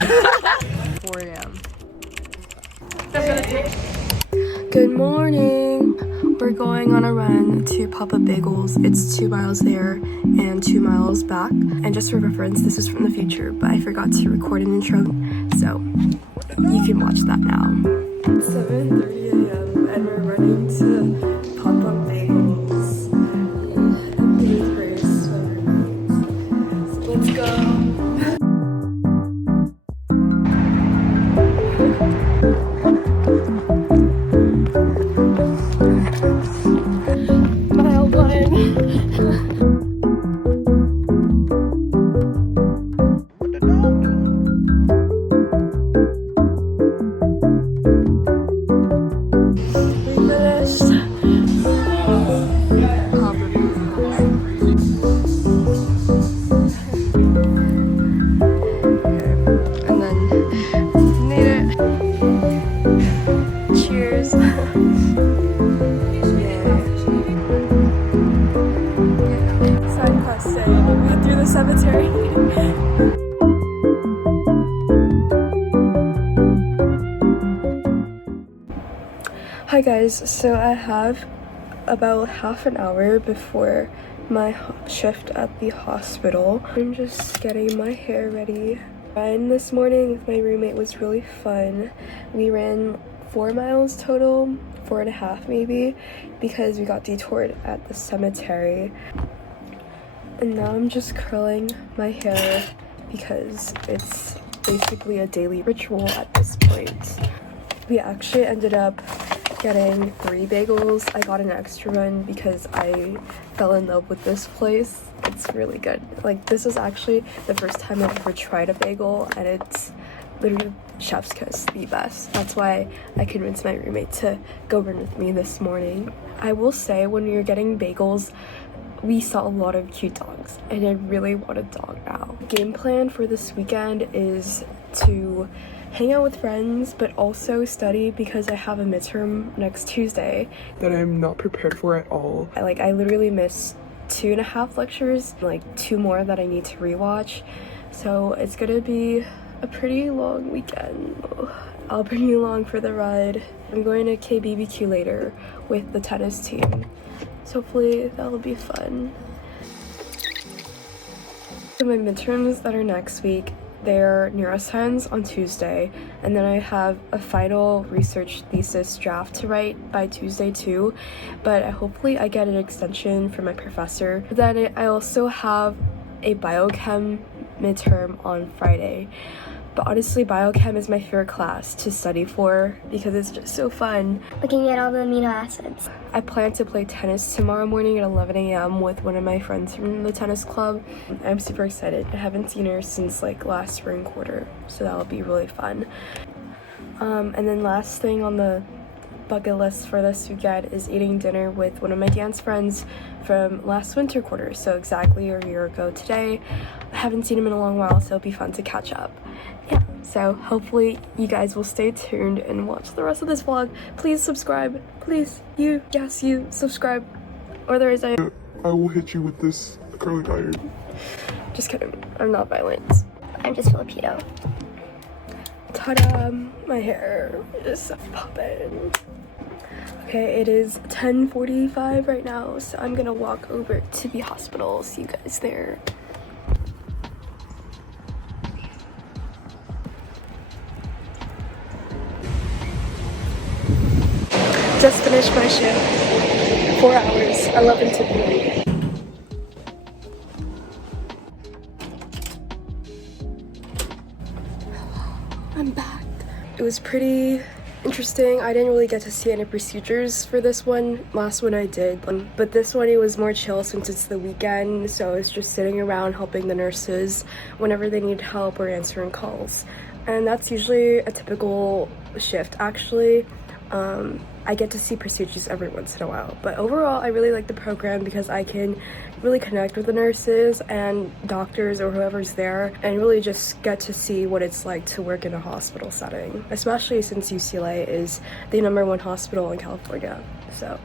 4 a.m. Good morning. We're going on a run to Papa Bagels. It's 2 miles there and 2 miles back. And just for reference, this is from the future, but I forgot to record an intro, so you can watch that now. It's 7:30 a.m. and we're running to Papa Bagels. Please brace for so let's go. Cemetery. Hi guys, so I have about half an hour before my shift at the hospital. I'm just getting my hair ready. Run this morning with my roommate was really fun. We ran 4 miles total, 4.5 maybe, because we got detoured at the cemetery. And now I'm just curling my hair because it's basically a daily ritual at this point. We actually ended up getting 3 bagels. I got an extra one because I fell in love with this place. It's really good. Like, this is actually the first time I've ever tried a bagel, and it's literally chef's kiss, the best. That's why I convinced my roommate to go run with me this morning. I will say, when you're getting bagels, we saw a lot of cute dogs, and I really want a dog now. Game plan for this weekend is to hang out with friends, but also study because I have a midterm next Tuesday that I'm not prepared for at all. I literally missed 2.5 lectures, like 2 more that I need to rewatch. So it's gonna be a pretty long weekend. I'll bring you along for the ride. I'm going to KBBQ later with the tennis team. So hopefully that'll be fun. So my midterms that are next week, they're neuroscience on Tuesday, and then I have a final research thesis draft to write by Tuesday too, but hopefully I get an extension from my professor. Then I also have a biochem midterm on Friday. But honestly, biochem is my favorite class to study for because it's just so fun. Looking at all the amino acids. I plan to play tennis tomorrow morning at 11 a.m. with one of my friends from the tennis club. I'm super excited. I haven't seen her since like last spring quarter, so that'll be really fun. And then last thing on the bucket list for this weekend is eating dinner with one of my dance friends from last winter quarter, so exactly a year ago today. I haven't seen him in a long while, so it'll be fun to catch up. Yeah, so hopefully you guys will stay tuned and watch the rest of this vlog. Please subscribe. Please, you subscribe, or there is I will hit you with this curling iron. Just kidding, I'm not violent. I'm just Filipino. Ta-da! My hair is popping. Okay, it is 10:45 right now, so I'm gonna walk over to the hospital. See you guys there. Just finished my shift. 4 hours, 11 to 3. I'm back. It was pretty interesting. I didn't really get to see any procedures for this one. Last one I did, but this one it was more chill since it's the weekend, so it's just sitting around helping the nurses whenever they need help or answering calls. And that's usually a typical shift actually. I get to see procedures every once in a while, but overall I really like the program because I can really connect with the nurses and doctors or whoever's there and really just get to see what it's like to work in a hospital setting, especially since UCLA is the #1 hospital in California. So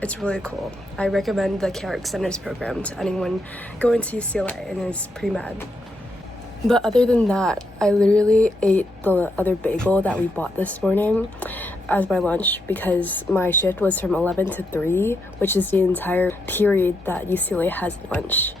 it's really cool. I recommend the Care Extenders program to anyone going to UCLA and is pre-med. But other than that, I literally ate the other bagel that we bought this morning as my lunch because my shift was from 11 to 3, which is the entire period that UCLA has lunch.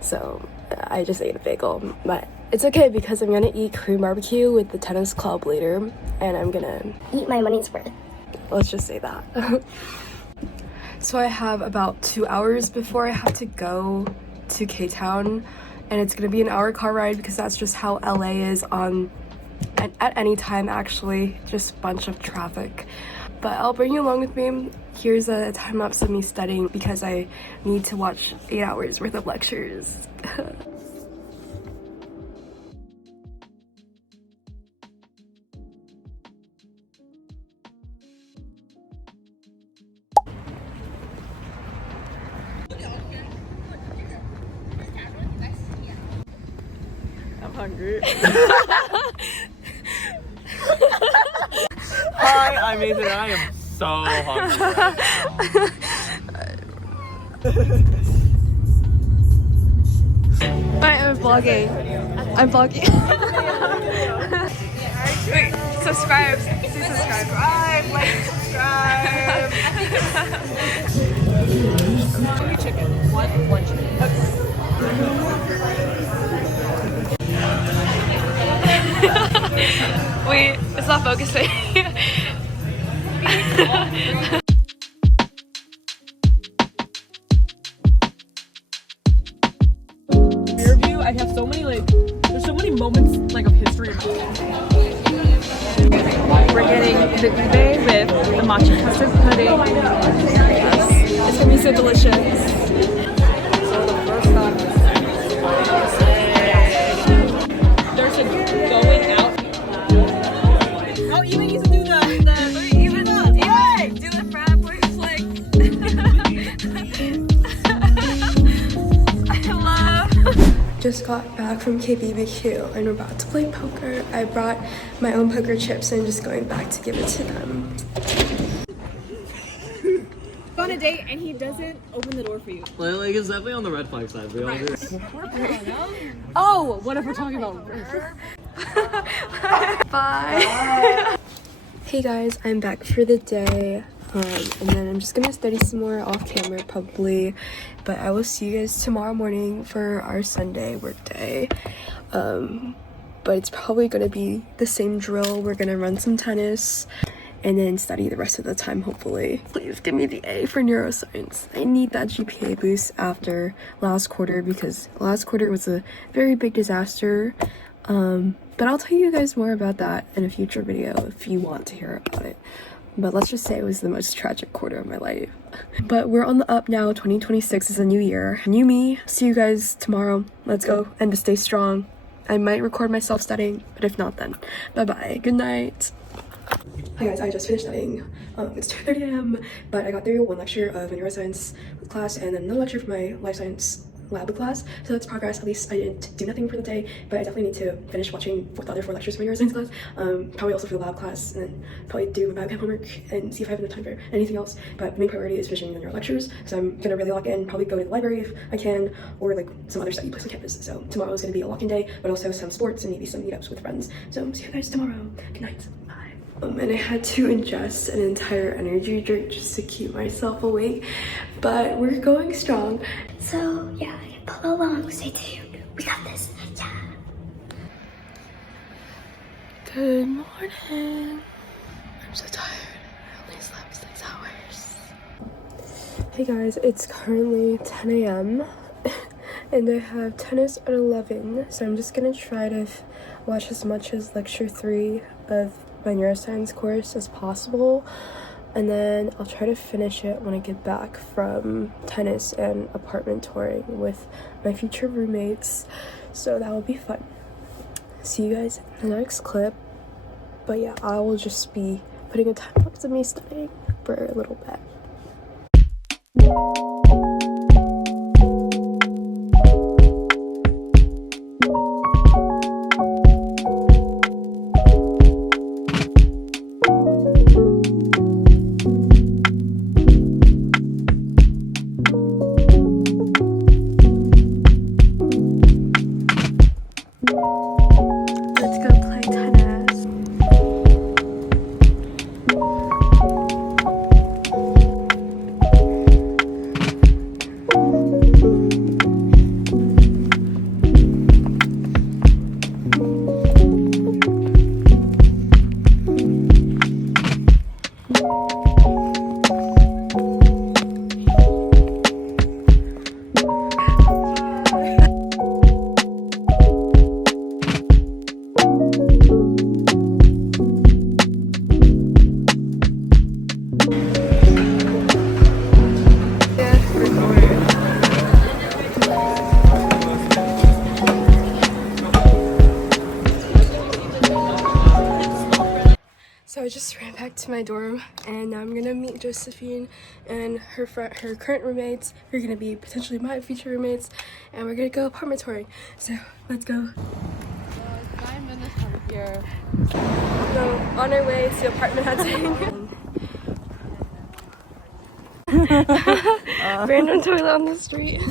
So I just ate a bagel, but it's okay because I'm gonna eat Korean barbecue with the tennis club later, and I'm gonna Eat my money's worth. let's just say that. So I have about 2 hours before I have to go to K-Town, and it's gonna be an hour car ride because that's just how LA is at any time, actually, just a bunch of traffic. But I'll bring you along with me. Here's a time lapse of me studying because I need to watch 8 hours worth of lectures. I'm hungry. Hi, I'm Ethan. I am so hungry. I'm vlogging. I'm vlogging. Wait, subscribe. Say subscribe. Subscribe, like, subscribe. Chicken. One chicken. Wait, it's not focusing. Rear view, I have so many there's so many moments of history. We're getting the ube with the matcha custard pudding. It's gonna be so delicious. There's a going out. Oh, even you can do the do the frat boy flick. I love. Just got back from KBBQ and we're about to play poker. I brought my own poker chips and I'm just going back to give it to them. On a date and he doesn't open the door for you. Like, it's definitely on the red flag side. We all do. Oh, what if we're talking about Bye. Hey guys, I'm back for the day. And then I'm just gonna study some more off camera probably, but I will see you guys tomorrow morning for our Sunday work day. But it's probably gonna be the same drill. We're gonna run some tennis and then study the rest of the time, hopefully. Please give me the A for neuroscience. I need that GPA boost after last quarter because last quarter was a very big disaster. But I'll tell you guys more about that in a future video if you want to hear about it. But let's just say it was the most tragic quarter of my life. But we're on the up now. 2026 is a new year. New me. See you guys tomorrow. Let's go and to stay strong. I might record myself studying, but if not then, bye-bye. Good night. Hi guys, I just finished studying. It's 2:30 a.m. but I got through one lecture of a neuroscience class and then another lecture for my life science lab class, so that's progress. At least I didn't do nothing for the day, but I definitely need to finish watching the other 4 lectures for my neuroscience class, probably also for the lab class, and then probably do my biochem homework and see if I have enough time for anything else. But the main priority is finishing the neuro lectures, so I'm gonna really lock in, probably go to the library if I can, or like some other study place on campus. So tomorrow is gonna be a lock-in day, but also some sports and maybe some meetups with friends. So see you guys tomorrow. Good night. And I had to ingest an entire energy drink just to keep myself awake, but we're going strong. So yeah, follow along, stay tuned. We got this. Yeah. Good morning. I'm so tired. I only slept 6 hours. Hey guys, it's currently 10 a.m. and I have tennis at 11, so I'm just gonna try to watch as much as lecture 3 of my neuroscience course as possible, and then I'll try to finish it when I get back from tennis and apartment touring with my future roommates, so that will be fun. See you guys in the next clip. But yeah, I will just be putting a time lapse of me studying for a little bit. So I just ran back to my dorm, and now I'm gonna meet Josephine and her current roommates, who are gonna be potentially my future roommates, and we're gonna go apartment touring. So let's go. It's 9 minutes from here. So on our way to apartment hunting. Random toilet on the street.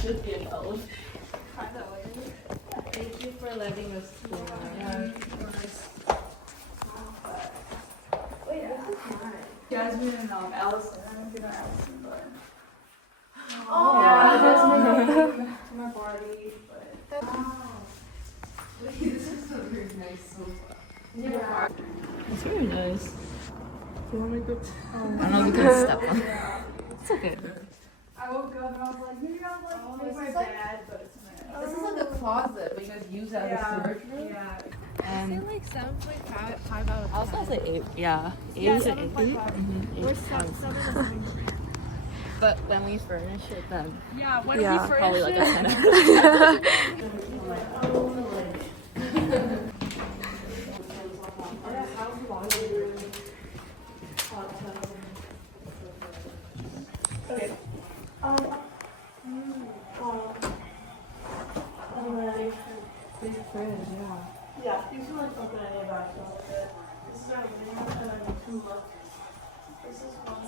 Should be an oath. Thank you for letting us do Jasmine and Allison. I don't get Allison, but. Oh, yeah, that's my party, but. This is a very nice sofa. Yeah. It's very nice. Do you want me to go? I know we can step on. It's okay. I woke up and I was like, maybe I'll make my bed, but it's nice. This is like a closet we guys use as a storage room. Yeah. And I say like 7.5 out of 10. Also, I say 8. Yeah. 8 is an 8. We're 7. But when we furnish it, then yeah, when we furnish probably like a 10 out of 10. Okay. Big fridge, yeah. Yeah, you can like open any back a little bit. This is our living room and then you can look. This is one.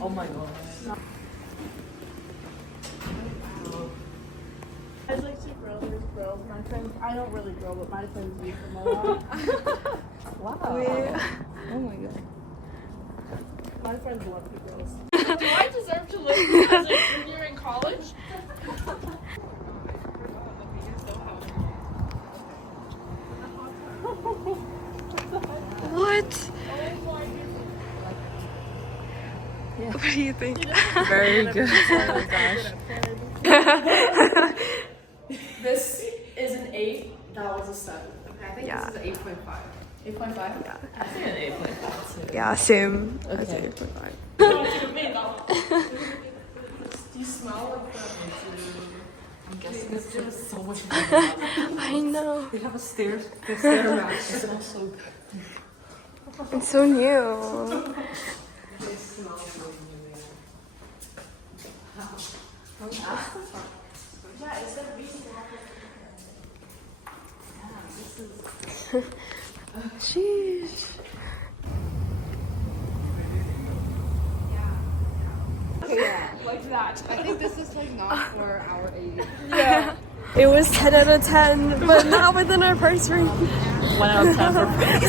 Oh my god. I'd like to grill, there's grills. My friends, I don't really grill, but my friends use them a lot. Wow. Oh my god. My friends love the grills. Do I deserve to live as a junior in college? What? Yeah. What do you think? Very good. Oh my gosh. This is an 8. That was a 7. Okay, I think Yeah. this is 8.5. 8.5? Yeah. I think an 8.5 too. Yeah, same. Okay. That's 8.5. Do you smell like the... I'm guessing it's just so much I know. They have a stair rack. It smells so good. It's so new. They smell so new. Yeah, it's a recent Sheesh. like that. I think this is like not for our age. Yeah. It was 10 out of 10, but not within our price range. 1 out of 10 for price. I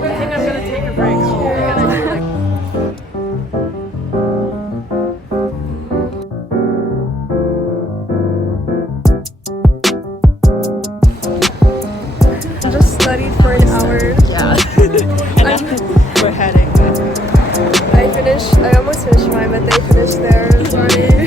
think I'm gonna take a break. I just studied for an hour. Yeah. And we're heading. I almost finished mine, but they finished theirs already.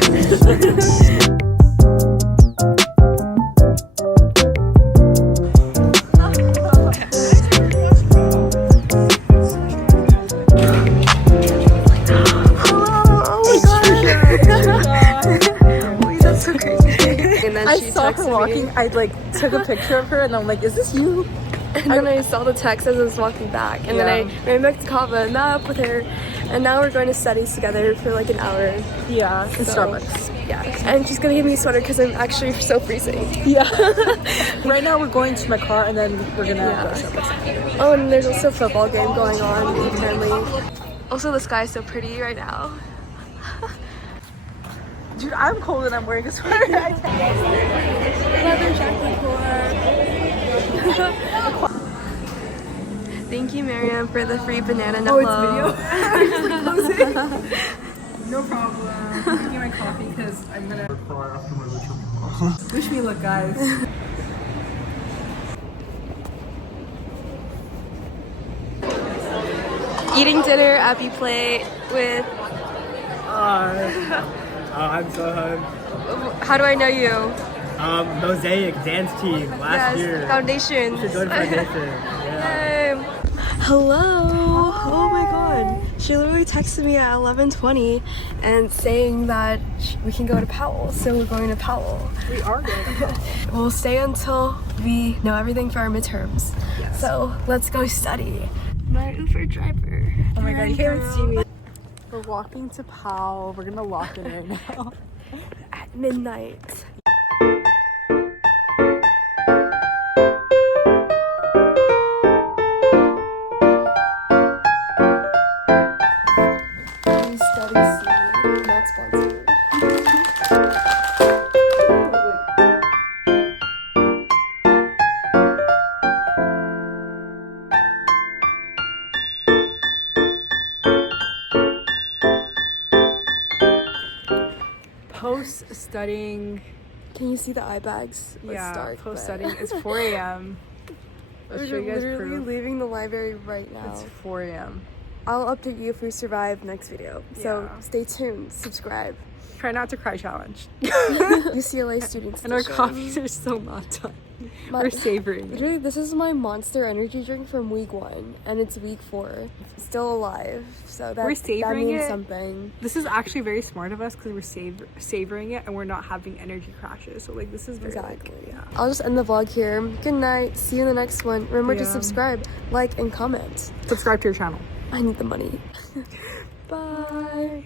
I saw her walking. I like took a picture of her and I'm like, is this you? And then I saw the text as I was walking back. And then I ran back to Kava and met up with her. And now we're going to studies together for like an hour. Yeah, in Starbucks. Yeah. And she's going to give me a sweater because I'm actually so freezing. Yeah. Right now we're going to my car and then we're going to go to Starbucks. Oh, and there's also a football game going on apparently. Also, the sky is so pretty right now. Dude, I'm cold and I'm wearing a sweater. Leather jacket core. Thank you, Miriam, for the free banana nut loaf. No problem. I'm drinking my coffee because I'm going to Cry after my lecture. wish me luck, guys. Eating dinner at B Plate with... I'm Sohan. How do I know you? Mosaic dance team last year. Foundations. Joined Foundation. Yeah. Yay. Hello. Oh my god. She literally texted me at 11:20 and saying that we can go to Powell, so we're going to Powell. We are good. We'll stay until we know everything for our midterms. Yes. So let's go study. My Uber driver. Oh my god, you can't even see me. We're walking to Powell. We're gonna lock it in now. At midnight. Study seed, not sponsored. Post studying. Can you see the eye bags? It's Yeah, dark, post but- studying. It's 4 a.m. I'll show We're you guys literally proof. leaving the library right now. It's 4 a.m. I'll update you if we survive next video. So Yeah. stay tuned, subscribe. Try not to cry challenge. UCLA students. And our edition. coffees are still not done. My- We're savoring it. Literally, this is my Monster energy drink from week 1, and it's week 4. Still alive, so that, We're that savoring means it. something. This is actually very smart of us because we're savoring it and we're not having energy crashes. So like this is very Exactly. Like, yeah. I'll just end the vlog here. Good night. See you in the next one. Remember to Yeah. subscribe, like, and comment. Subscribe to your channel. I need the money. Bye.